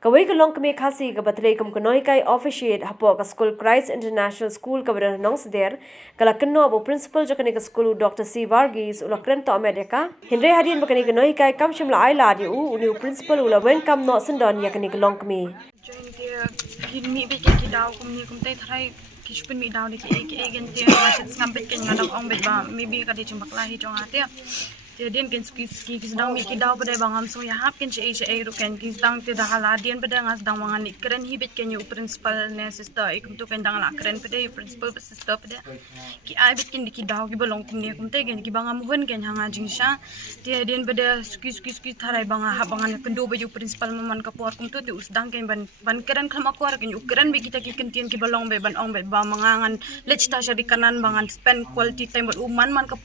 Kawei ka Longkmie Khasi ka batlay kum nonghikai officiate hapoh ka skul Christ International School ka badan Nongsder kala Kynnoh bo principal jo kani ka skul Dr. C. Vargese ula Kren tohmet ka hynrei hadien bakani ka nonghikai kam shem la ailad uni principal ula wengkam no syndon ya kani ka Longkmie join dia mi be ki daw kum ni kum tai thrai ki shpin mi daw ni ki egen te masit ngambet ken ngadang ong bet ba maybe ka de chumbak lahi jong ate te den ken ski dang mi ki daw pada bangam so ya hap ken che ru ken ki dang te da hala den pada ngas dang wangan ni kren hi bet ken yu principal ne sister ikum tu ken dang la kren pada yu principal sister pada ki ai bet ken ki daw ki bolong kum ni kum te ken ki bangam hun ken hanga jingsha te den pada ski tharai banga ha bangan kendo ba yu principal man ka por kum tu te us dang ken ban kren kham akwar ken yu kren be kita ki ken tien ki bolong be ban ong be ba mangangan lech ta shari kanan bangan spend quality time but man ka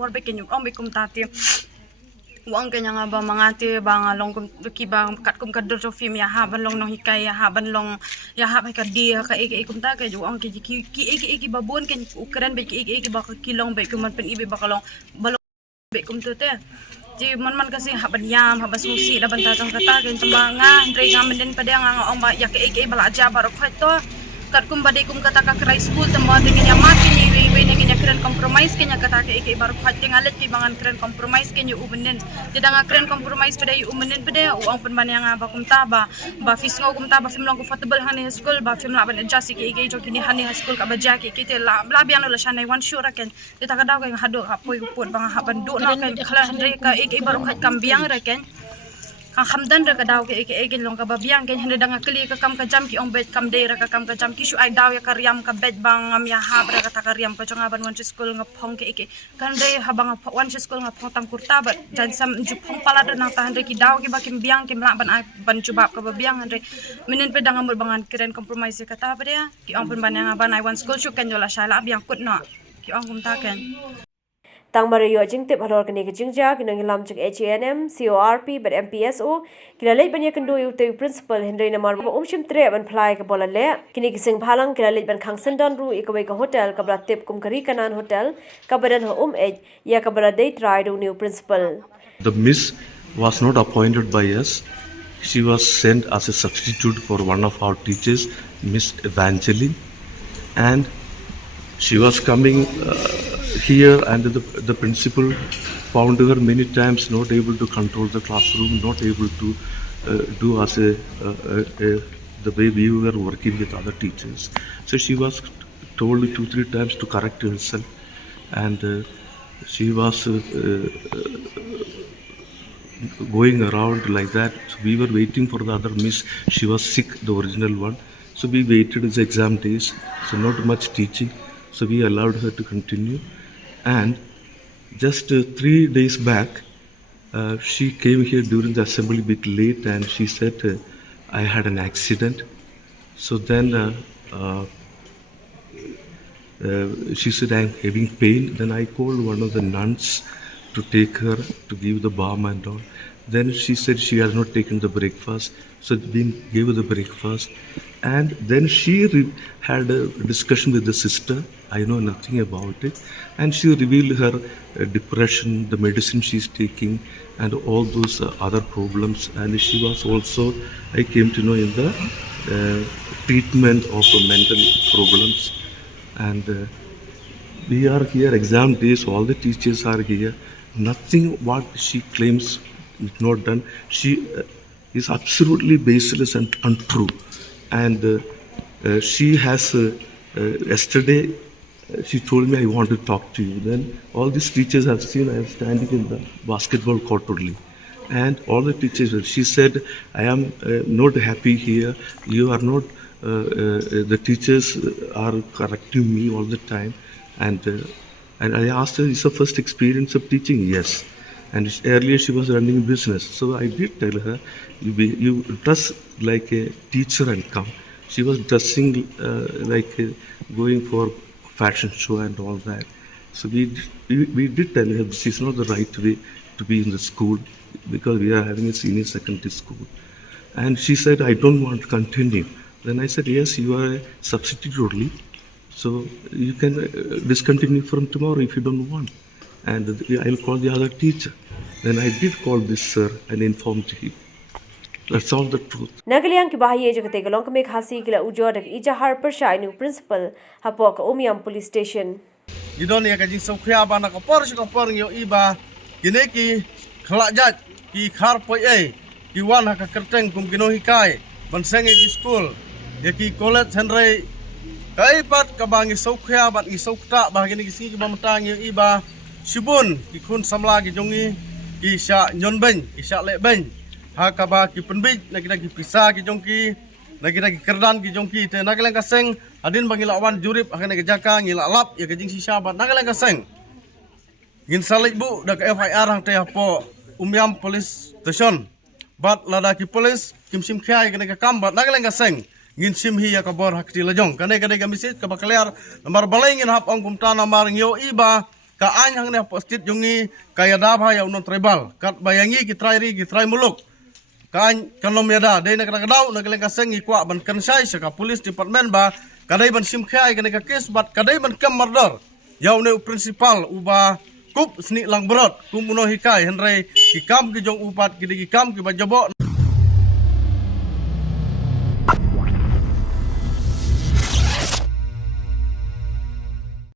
por be ken yu ong be kum ta wang kanya nga ba mga te ba nga long ki ba kat kum kador so film ya ha ban long nonghikai ya ha ban long ya ha ka dia ka kum ta ka ju ang ki babon ken ukran be ki ba ki long be kum pen ibe ba kalong balong be kum tu te ji man kasi ha ban yam ha basusi da ban ta jong kata ken tembanga hynrei nga menden pada nga ong ba ya ki bala aja ba ro to kat kum badai kum kata ka krai school tamba dengan ya mati ni we dengan kren compromise kenya kata ke baru khat ngalet ki bangan kren compromise kenya ubenen tidak nga kren compromise pada umenen pada uang penban yang ba kum ta ba fis ngau kum ta ba film long comfortable hani school ba film la ban adjust ki jo kini hani school ka baja ki te la bian la shanai one sure ken kita ka daw ka hado ha poi upot bang ha ban do na ken khala hynrei ka baru khat kam biang ra ken Khang hamdan ra ka daw ke long ka babiang ken hende danga kli ka kam ka jam ki ong bet kam de ra ka kam ka jam ki shu ai daw ya karyam ka bet bang am ya ha ra ka ta karyam ka chonga ban wan school nga phong ke kan de ha bang wan school nga phong tam kurta bat jan sam ju phong pala da nang ta hende ki daw ki ba kim biang ki mla ban jubab ka babiang hende minen pe danga mur bangan keren compromise ka ta ba dia ki ong ban yang ban ai wan school shu ken jola shala biang kut no ki ong kum ta ken Tang Mario jing tip halor kani ke jingja kino ngilam cek HNM CORP ber MPSO kila leit ban yakendo yu te principal hynrei namar ba umshim tre ban fly ka bola le kini ki Sengbhalang kila leit ban Khang syndon ru ikawei ka hotel ka bra tip kum kari Kanaan hotel ka badan ho ej ya ka bra date ride new principal. The miss was not appointed by us. She was sent as a substitute for one of our teachers, Miss Evangeline, and she was coming here, and the principal found her many times not able to control the classroom, not able to do as the way we were working with other teachers. So she was told 2-3 times to correct herself, and she was going around like that. So we were waiting for the other miss. She was sick, the original one. So we waited the exam days. So not much teaching. So we allowed her to continue. And just 3 days back, she came here during the assembly a bit late, and she said, I had an accident. So then she said, I'm having pain. Then I called one of the nuns to take her to give the balm and all. Then she said she has not taken the breakfast. So we gave her the breakfast. And then she had a discussion with the sister. I know nothing about it. And she revealed her depression, the medicine she's taking, and all those other problems. And she was also, I came to know, in the treatment of mental problems. And we are here, exam days, all the teachers are here. Nothing what she claims is not done. She is absolutely baseless and untrue. And she has, yesterday, she told me, I want to talk to you. Then all these teachers have seen I am standing in the basketball court only. And all the teachers, she said, I am not happy here. You are not, the teachers are correcting me all the time. And I asked her, is the first experience of teaching? Yes. And earlier she was running a business. So I did tell her, you dress like a teacher and come. She was dressing like going for fashion show and all that. So we did tell her this is not the right way to be in the school, because we are having a senior secondary school. And she said, I don't want to continue. Then I said, yes, you are a substitute only. So you can discontinue from tomorrow if you don't want. And I'll call the other teacher. Then I did call this sir and informed him. That's all the truth. Nagaliang kibahiye jagate ka Longkmie Khasi kila ujo dak ijahar persya inu principal hapoh ka umiam police station. Idon ya kajing sokya ba na kapor yo iba kineki khlajat ki khar poi ki wan ha ka kerteng kum nonghikai ban senge ki skul ya ki college hynrei kai pat ka bangi sokya bat ki sokta ba kini ki singi ba matang yo iba sibun ki khun samla ki jongi ki sha nyon ben ki sha le ben ha ka ba ki penbij na kita ki pisa ki jongki na kita ki kerdan ki jongki te na keleng kaseng adin bangi lawan jurip akan ke jaka ngila lap ya kajing sisa bat na keleng kaseng ngin salik bu dak FIR hang te hapoh umiam police station bat lada ki police kim sim khai kene ka kam bat na keleng kaseng ngin sim hi ya ka bor hakti lajong kane kane ka misit ka bakliar nomor balai ngin hap ong kum tana mar ngyo iba ka an hang ne postit jungi kaya dabha ya unon tribal kat bayangi ki trai muluk kan kanom yada dei nak kadau nak leng kaseng ikwa ban Kynshleiñ saka police department ba kadai ban sim khai kene ka kes bat kadai ban kam murder yau ne principal uba kup sni lang berot kum nonghikai hynrei ki kam ki jong upat ki kam ki ba jabo